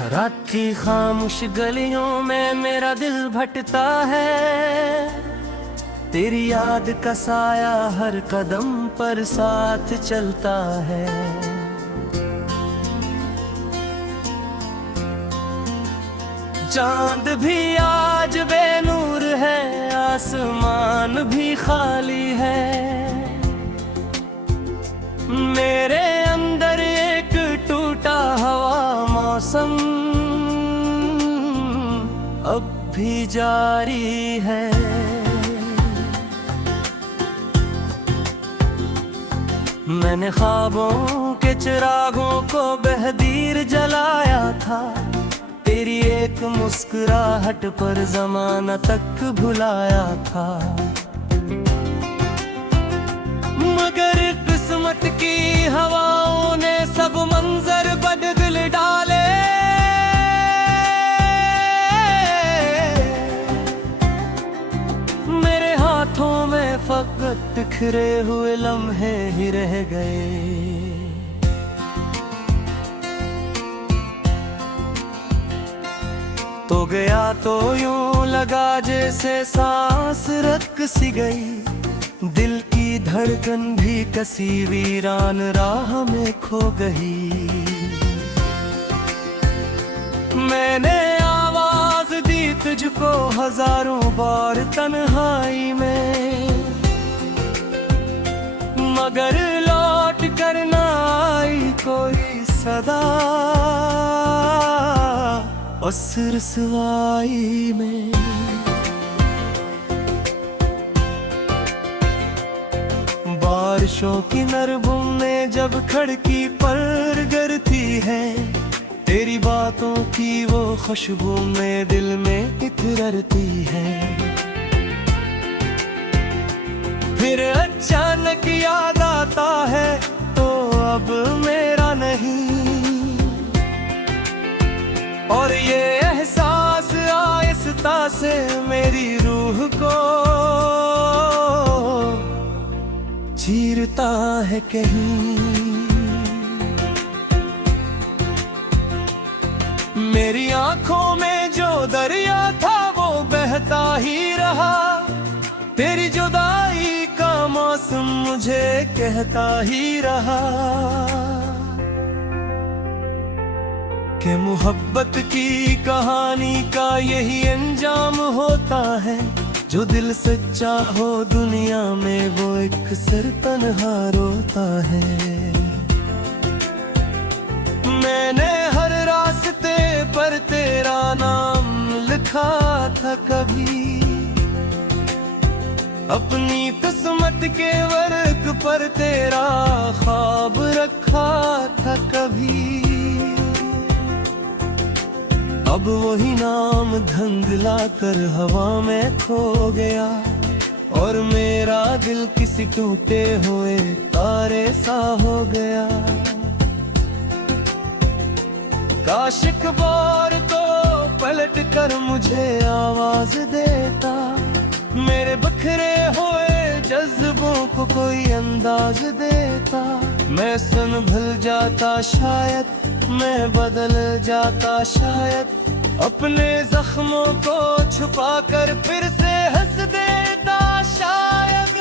रात की खामोश गलियों में मेरा दिल भटकता है, तेरी याद का साया हर कदम पर साथ चलता है। चांद भी आज बेनूर है, आसमान भी खाली है, मेरे अंदर एक टूटा हुआ मौसम अब भी जारी है। मैंने ख्वाबों के चिरागों को बहदीर जलाया था, तेरी एक मुस्कुराहट पर जमाना तक भुलाया था। मगर किस्मत की हवाओं ने सब मंजर बदल डाले, मेरे हाथों में फकत बिखरे हुए लम्हे ही रह गए। तो गया तो यूं लगा जैसे सांस रक सी गई, दिल की धड़कन भी कसी वीरान राह में खो गई। मैंने आवाज दी तुझको हजारों बार तन्हाई में, मगर लौट कर ना आई कोई सदा उस रसवाई में। बारिशों की नरबुम में जब खिड़की पर गिरती है, तेरी बातों की वो खुशबू में दिल में इतरती है। फिर अचानक याद आता है तो अब मेरा नहीं, और ये एहसास आहिस्ता से मेरी रूह को चीरता है कहीं। मेरी आंखों में जो दरिया था वो बहता ही रहा, तेरी जुदाई का मौसम मुझे कहता ही रहा कि मोहब्बत की कहानी का यही अंजाम होता है। जो दिल सच्चा हो दुनिया में वो एक सिर तन्हा रोता है। मैंने हर रास्ते पर तेरा नाम लिखा था कभी, अपनी किस्मत के वर्क पर तेरा ख्वाब रखा था कभी। अब वही नाम धंधला कर हवा में खो गया, और मेरा दिल किसी टूटे हुए तारे सा हो गया। काश एक बार तो पलट कर मुझे आवाज देता, मेरे बिखरे हुए जज्बों को कोई अंदाज देता। मैं संभल जाता शायद, मैं बदल जाता शायद, अपने जख्मों को छुपा कर फिर से हंस देता शायद।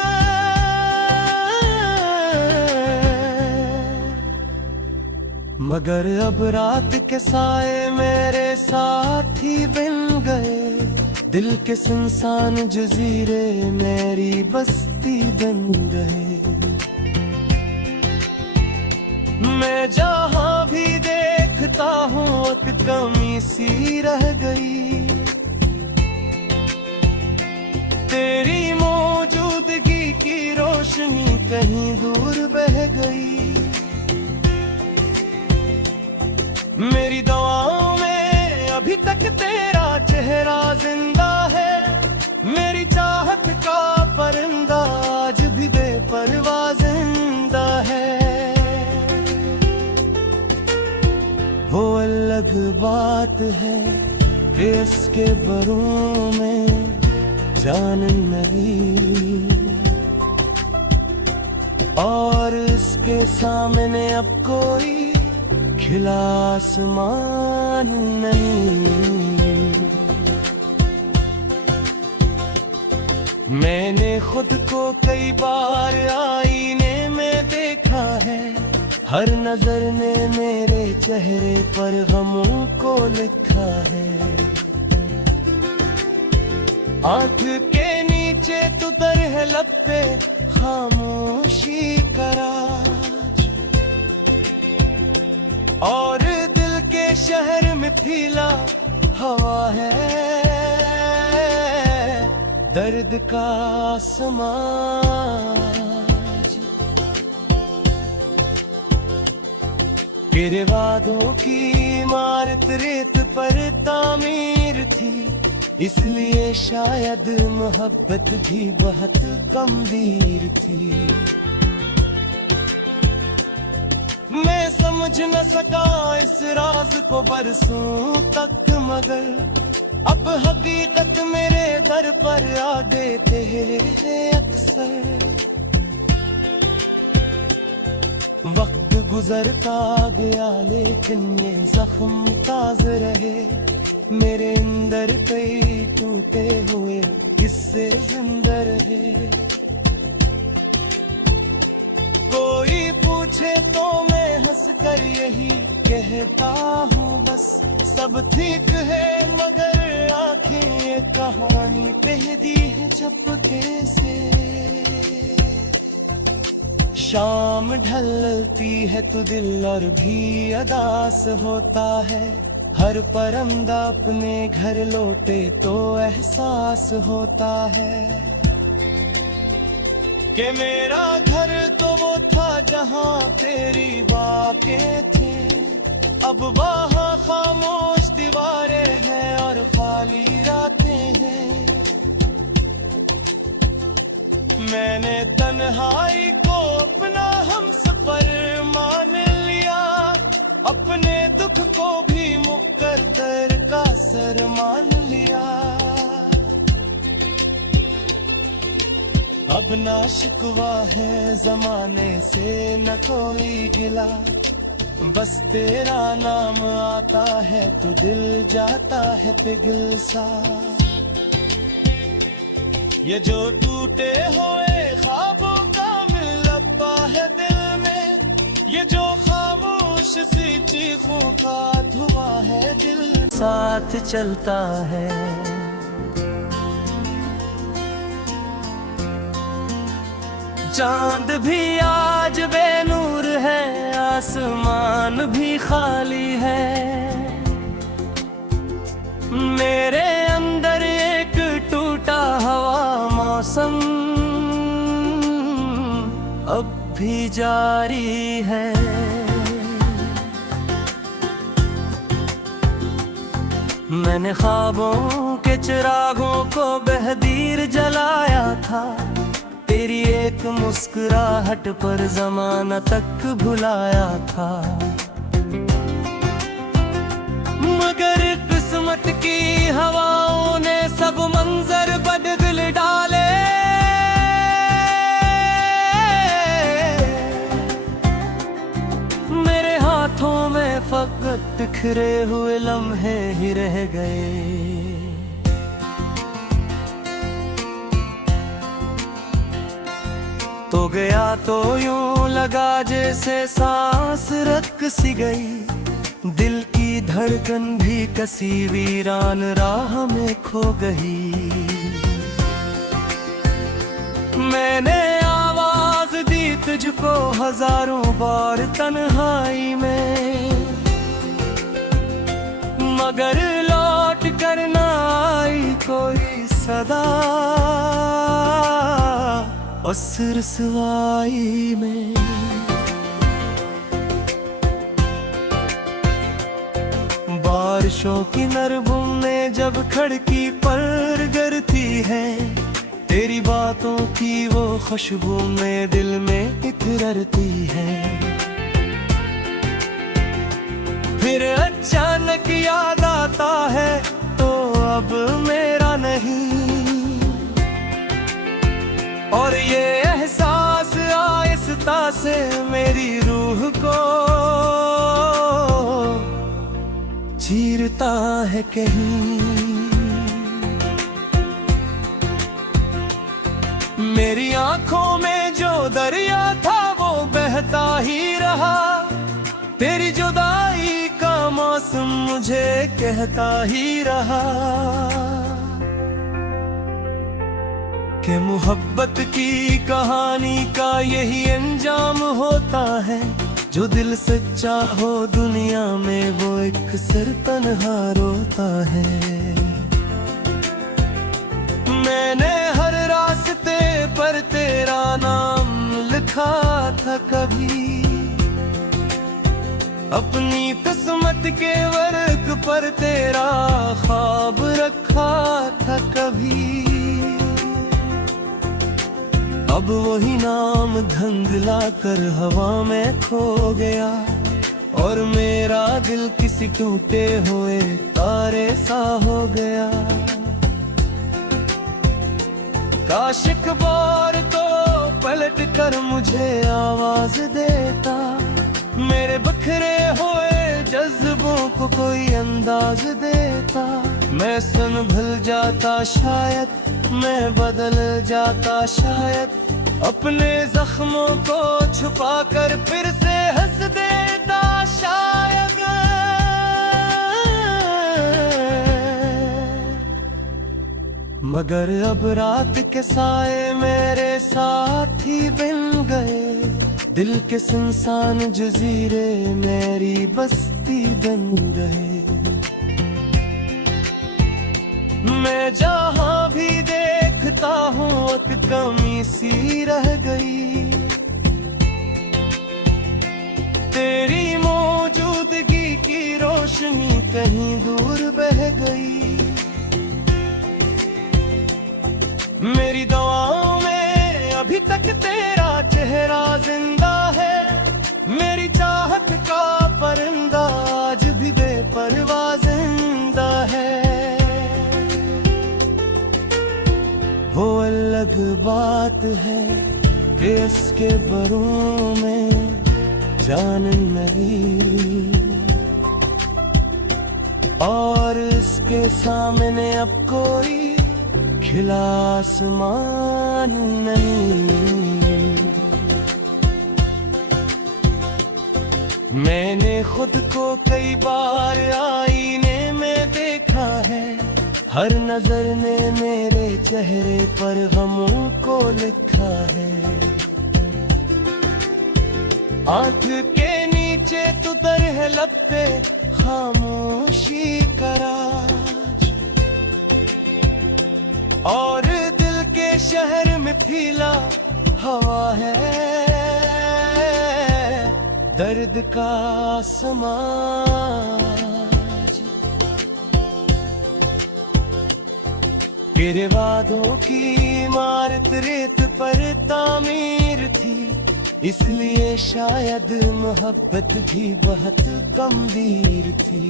मगर अब रात के साए मेरे साथी बन गए, दिल के सुनसान जजीरे मेरी बस्ती बन गए। मैं जहां भी देखता हूँ एक कमी सी रह गई, तेरी मौजूदगी की रोशनी कहीं दूर बह गई। मेरी दुआओं में अभी तक तेरा चेहरा जिंदा है, मेरी चाहत का परिंदा आज भी बेपरवाह जिंदा है। वो अलग बात है कि इसके बरों में जान नहीं, और इसके सामने अब कोई खिला आसमान नहीं। मैंने खुद को कई बार आईने में देखा है, हर नजर ने मेरे चेहरे पर गमों को लिखा है। आंख के नीचे तो दर है लब पे खामोशी का राज, और दिल के शहर में फैला हवा है दर्द का समाज। तेरे वादों की इमारत रेत पर तामीर थी, इसलिए शायद मोहब्बत भी बहुत गंभीर थी। मैं समझ न सका इस राज को बरसों तक, मगर अब हकीकत मेरे दर पर आ गए थे अक्सर। वक्त गुजरता गया लेकिन ये जख्म ताज़ा रहे, मेरे अंदर कई टूटे हुए किस्से जिंदा रहे। कोई पूछे तो मैं हंसकर यही कहता हूँ बस, सब ठीक है मगर आंखें ये कहानी कह दी है चुपके से। शाम ढलती है तो दिल और भी अदास होता है, हर परिंदा अपने घर लौटे तो एहसास होता है कि मेरा घर तो वो था जहाँ तेरी बातें थे, अब वहाँ खामोश दीवारें हैं और खाली रातें हैं। मैंने तन्हाई को अपना हमसफर मान लिया, अपने दुख को भी मुकद्दर का सर मान लिया। अब ना शिकवा है जमाने से न कोई गिला, बस तेरा नाम आता है तो दिल जाता है पिघल सा। ये जो टूटे हुए ख्वाबों का मिलपा है दिल में, ये जो खामोश सी चीखों का धुआं है दिल साथ चलता है। चांद भी आज बेनूर है, आसमान भी खाली है, मेरे अंदर एक टूटा हुआ मौसम अब भी जारी है। मैंने ख्वाबों के चिरागों को बहदीर जलाया था, तेरी एक मुस्कुराहट पर जमाना तक भुलाया था, मगर किस्मत की हवाओं ने सब मंजर बदल डाले। मेरे हाथों में फकत बिखरे हुए लम्हे ही रह गए। तो गया तो यूं लगा जैसे सांस रक सी गई, दिल की धड़कन भी कसी वीरान राह में खो गई। मैंने आवाज दी तुझको हजारों बार तन्हाई में, मगर लौट कर ना आई कोई सदा उस रसवाई में। बारिशों की नरबुम ने जब खिड़की पर गिरती है, तेरी बातों की वो खुशबू में दिल में इतरती है। फिर अचानक याद आता है तो अब मेरा नहीं, और ये एहसास आहिस्ता से मेरी रूह को गया है कहीं। मेरी आंखों में जो दरिया था वो बहता ही रहा, तेरी जुदाई का मौसम मुझे कहता ही रहा कि मोहब्बत की कहानी का यही अंजाम होता है। जो दिल सच्चा हो दुनिया में वो एक सिर तन्हा रोता है। मैंने हर रास्ते पर तेरा नाम लिखा था कभी, अपनी किस्मत के वर्क पर तेरा ख्वाब रखा था कभी। अब वही नाम धंधला कर हवा में खो गया, और मेरा दिल किसी टूटे हुए तारे सा हो गया। काश एक बार तो पलट कर मुझे आवाज देता, मेरे बखरे हुए जज्बों को कोई अंदाज देता। मैं संभल जाता शायद, मैं बदल जाता शायद, अपने जख्मों को छुपा कर फिर से हंस देता शायद। मगर अब रात के साए मेरे साथ ही बन गए, दिल के सुनसान जजीरे मेरी बस्ती बन गए। मैं जहाँ भी देखता हूँ एक कमी सी रह गई, तेरी मौजूदगी की रोशनी कहीं दूर बह गई। मेरी दुआओं में अभी तक तेरा चेहरा जिंदा है, मेरी चाहत का परिंदा आज भी बेपरवाह जिंदा है। वो अलग बात है कि इसके बरों में जान नहीं, और इसके सामने अब कोई खिला आसमान नहीं। मैंने खुद को कई बार आईने में देखा है, हर नजर ने मेरे चेहरे पर गमों को लिखा है। आंख के नीचे तू तरह लब पे खामोशी कराज, और दिल के शहर में फैला हवा है दर्द का समाज। तेरे वादों की इमारत रेत पर तामीर थी, इसलिए शायद मोहब्बत भी बहुत गंभीर थी।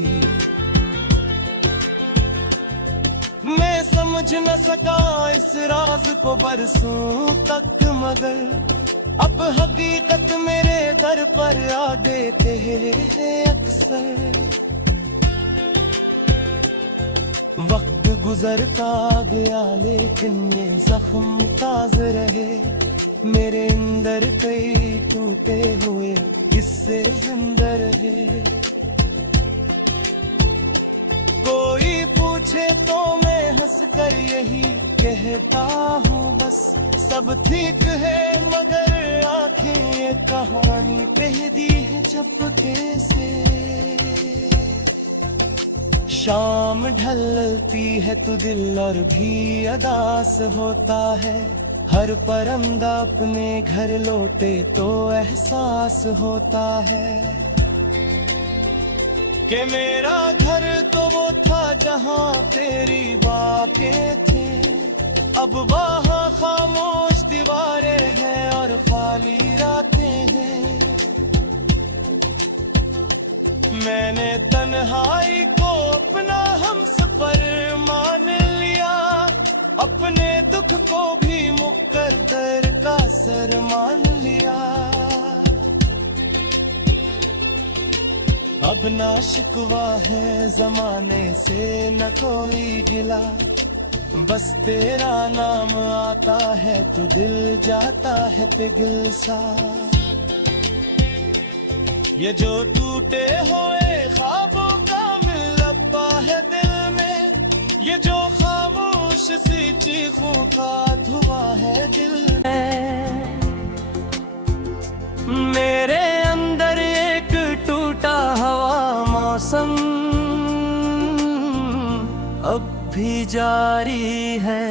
मैं समझ न सका इस राज को बरसों तक, मगर अब हकीकत मेरे दर पर आ देते हैं अक्सर। वक्त गुजरता गया लेकिन ये जख्म ताज़ा रहे, मेरे अंदर कई टूटे हुए किस्से जिंदा रहे। कोई पूछे तो मैं हंस कर यही कहता हूँ बस, सब ठीक है मगर आंखें ये कहानी कह दी है चुपके से। शाम ढलती है तो दिल और भी अदास होता है, हर परिंदा अपने घर लौटे तो एहसास होता है कि मेरा घर तो वो था जहाँ तेरी बातें थी, अब वहाँ खामोश दीवारें हैं और खाली रातें हैं। मैंने तन्हाई को अपना हमसफर मान लिया, अपने दुख को भी मुकद्दर का सर मान लिया। अब ना शिकवा है जमाने से न कोई गिला, बस तेरा नाम आता है तो दिल जाता है पिघल सा। ये जो टूटे हुए ख्वाबों का मिलब्बा है दिल में, ये जो खामोश सी चीखों का धुआं है दिल में। मेरे अंदर एक टूटा हुआ मौसम अब भी जारी है।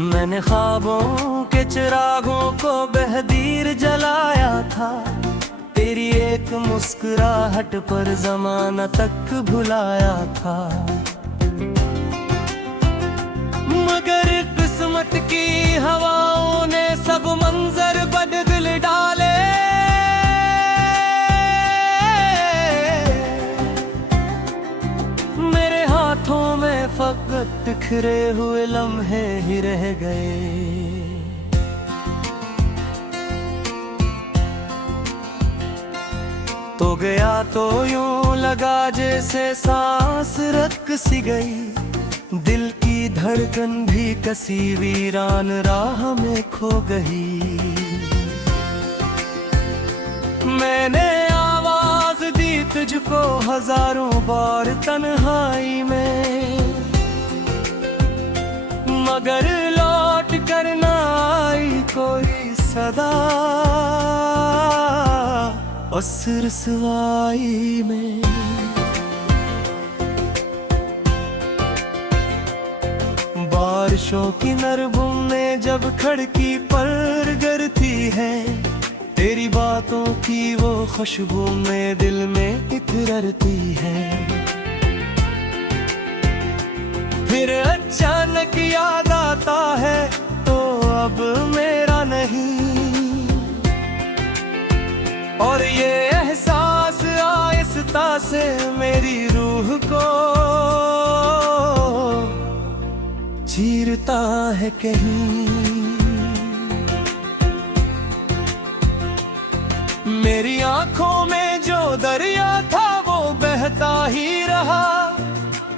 मैंने ख्वाबों के चिरागों को बहदीर जलाया था, तेरी एक मुस्कुराहट पर ज़माना तक भुलाया था। मगर किस्मत की हवाओं ने सब मंजर बदल डाले। मेरे हाथों में फकत बिखरे हुए लम्हे ही रह गए। तो गया तो यूं लगा जैसे सांस रक सी गई, दिल की धड़कन भी कसी वीरान राह में खो गई। मैंने आवाज दी तुझको हजारों बार तन्हाई में, मगर लौट कर ना आई कोई सदा उस रसवाई में। बारिशों की नरबुम ने जब खिड़की पर गिरती है, तेरी बातों की वो खुशबू में दिल में इतरती है। फिर अचानक याद आता है तो अब मेरा नहीं, और ये एहसास आहिस्ता से मेरी रूह को चीरता है कहीं। मेरी आंखों में जो दरिया था वो बहता ही रहा,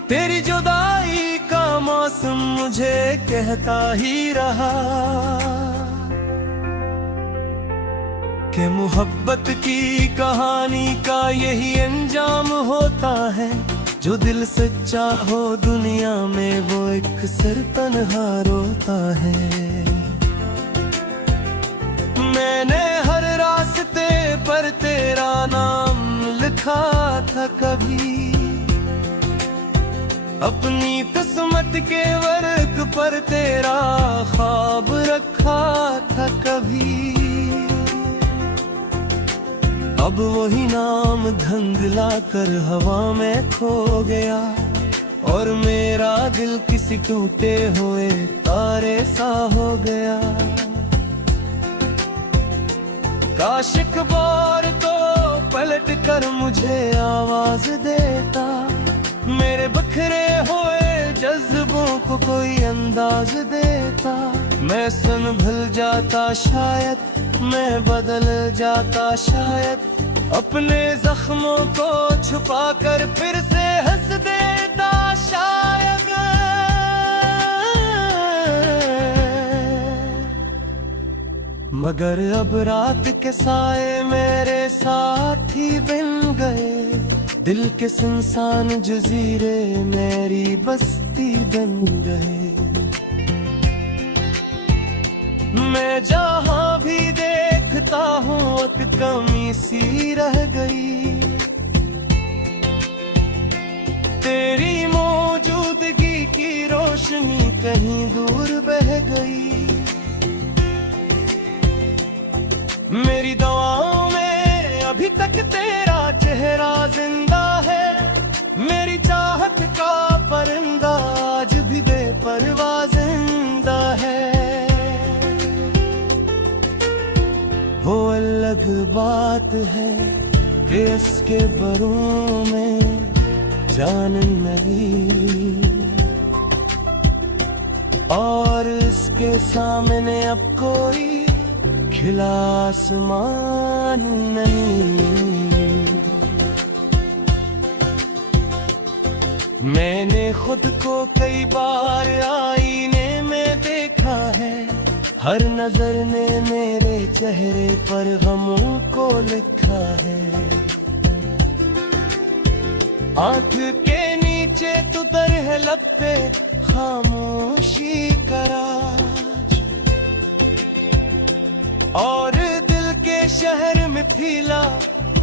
तेरी जुदाई का मौसम मुझे कहता ही रहा कि मोहब्बत की कहानी का यही अंजाम होता है। जो दिल सच्चा हो दुनिया में वो एक सिर तन्हा रोता है। मैंने हर रास्ते पर तेरा नाम लिखा था कभी, अपनी किस्मत के वर्क पर तेरा ख्वाब रखा था कभी। अब वही नाम धंधला कर हवा में खो गया, और मेरा दिल किसी टूटे हुए तारे सा हो गया। काश एक बार तो पलट कर मुझे आवाज देता, मेरे बिखरे हुए जज्बों को कोई अंदाज देता। मैं संभल जाता शायद, मैं बदल जाता शायद, अपने जख्मों को छुपा कर फिर से हंस देता शायद। मगर अब रात के साए मेरे साथी बन गए, दिल के सुनसान जजीरे मेरी बस्ती बन गए। मैं जहां भी देखता हूँ एक कमी सी रह गई, तेरी मौजूदगी की रोशनी कहीं दूर बह गई। मेरी दुआओं में अभी तक तेरा चेहरा जिंदा है, मेरी चाहत का परिंदा आज भी बेपरवाह जिंदा है। वो अलग बात है कि इसके बरों में जान नहीं, और इसके सामने अब कोई खिला आसमान नहीं। मैंने खुद को कई बार आईने में देखा है, हर नजर ने मेरे चेहरे पर गमों को लिखा है। आंख के नीचे तू तरह लब पे खामोशी कराज, और दिल के शहर में फैला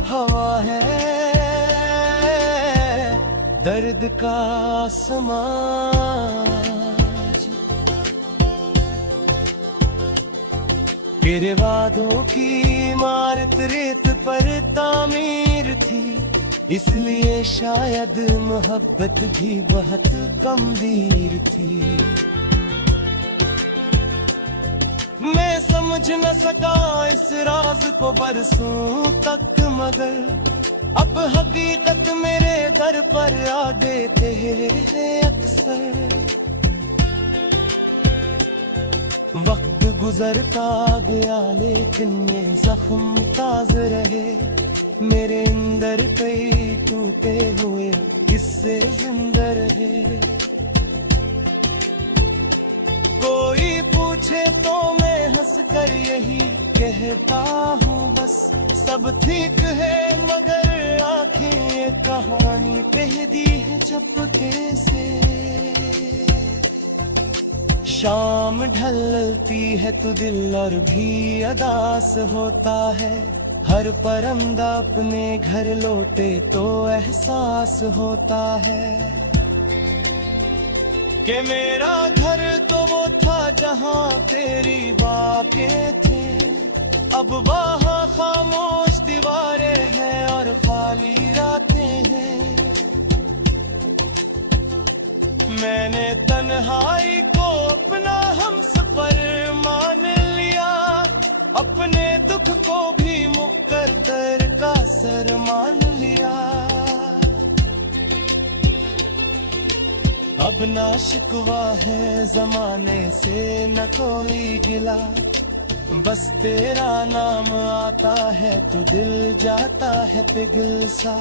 हवा है दर्द का समाज। तेरे वादों की इमारत रेत पर तामीर थी, इसलिए शायद मोहब्बत भी बहुत गंभीर थी। मैं समझ न सका इस राज को बरसों तक, मगर अब हकीकत मेरे दर पर आ देते हैं अक्सर। वक्त गुजरता गया लेकिन ये जख्म ताज़ रहे, मेरे अंदर कई टूटे हुए किस्से जिंदा रहे। कोई पूछे तो मैं हंसकर यही कहता हूँ बस, सब ठीक है मगर आंखें ये कहानी कह दी है चुपके से। शाम ढलती है तो दिल और भी अदास होता है, हर परिंदा अपने घर लौटे तो एहसास होता है कि मेरा घर तो वो था जहाँ तेरी बातें थे, अब वहाँ खामोश दीवारें हैं और खाली रातें हैं। मैंने तन्हाई को अपना हमसफर मान लिया, अपने दुख को भी मुकद्दर का सर मान लिया। अब ना शिकवा है जमाने से न कोई गिला, बस तेरा नाम आता है तो दिल जाता है पिघल सा।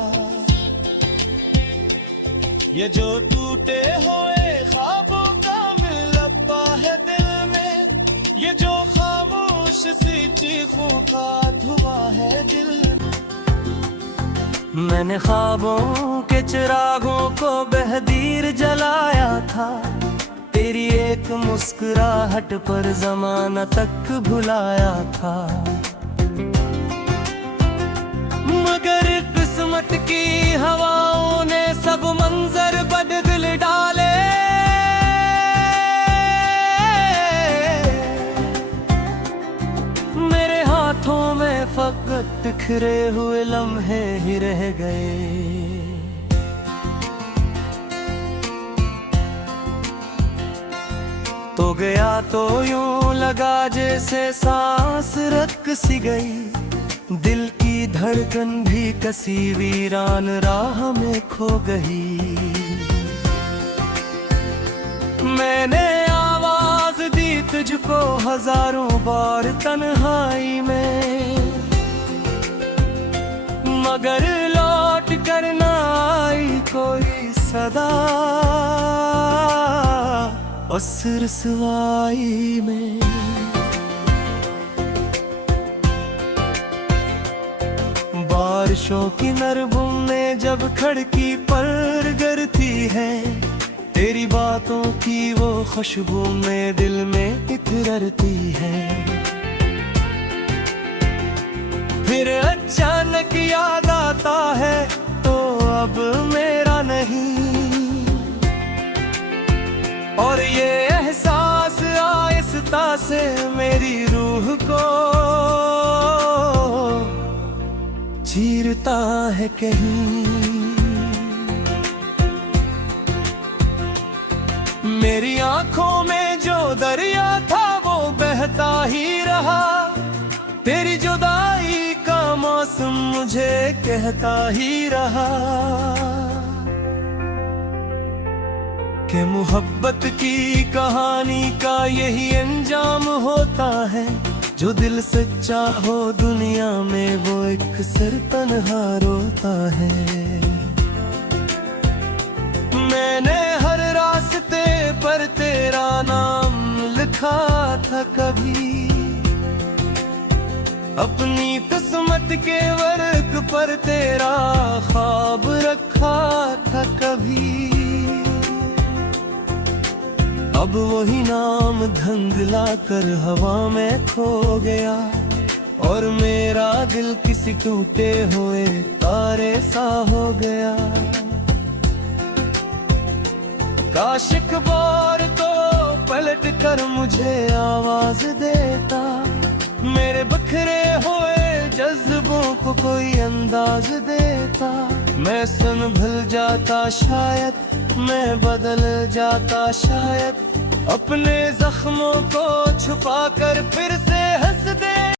ये जो टूटे हुए ख्वाबों का मिलपा है दिल में, ये जो खामोश सी चीखों का धुआं है दिल में। मैंने ख्वाबों के चिरागों को बहदीर जलाया था, तेरी एक मुस्कुराहट पर जमाना तक भुलाया था। मगर किस्मत की हवाओं ने सब मंजर बदल डाले, मेरे हाथों में फकत बिखरे हुए लम्हे ही रह गए। तो गया तो यूं लगा जैसे सांस रक सी गई, दिल की धड़कन भी कसी वीरान राह में खो गई। मैंने आवाज दी तुझको हजारों बार तन्हाई में, मगर लौट कर ना आई कोई सदा उस रसवाई में। बारिशों की नरबुम ने जब खिड़की पर गिरती है, तेरी बातों की वो खुशबू में दिल में इतरती है। फिर अचानक याद आता है तो अब मेरा नहीं, और ये एहसास आहिस्ता से मेरी रूह को चीरता है कहीं। मेरी आंखों में जो दरिया था वो बहता ही रहा, तेरी जुदाई का मौसम मुझे कहता ही रहा कि मोहब्बत की कहानी का यही अंजाम होता है, जो दिल सच्चा हो दुनिया में वो एक सिर तन्हा रोता है। मैंने हर रास्ते पर तेरा नाम लिखा था कभी, अपनी किस्मत के वर्क पर तेरा ख्वाब रखा था कभी। अब वही नाम धंधला कर हवा में खो गया, और मेरा दिल किसी टूटे हुए तारे सा हो गया। काश एक बार तो पलट कर मुझे आवाज देता, मेरे बखरे हुए जज्बों को कोई अंदाज देता। मैं संभल जाता शायद, मैं बदल जाता शायद, अपने जख्मों को छुपा कर फिर से हंस दे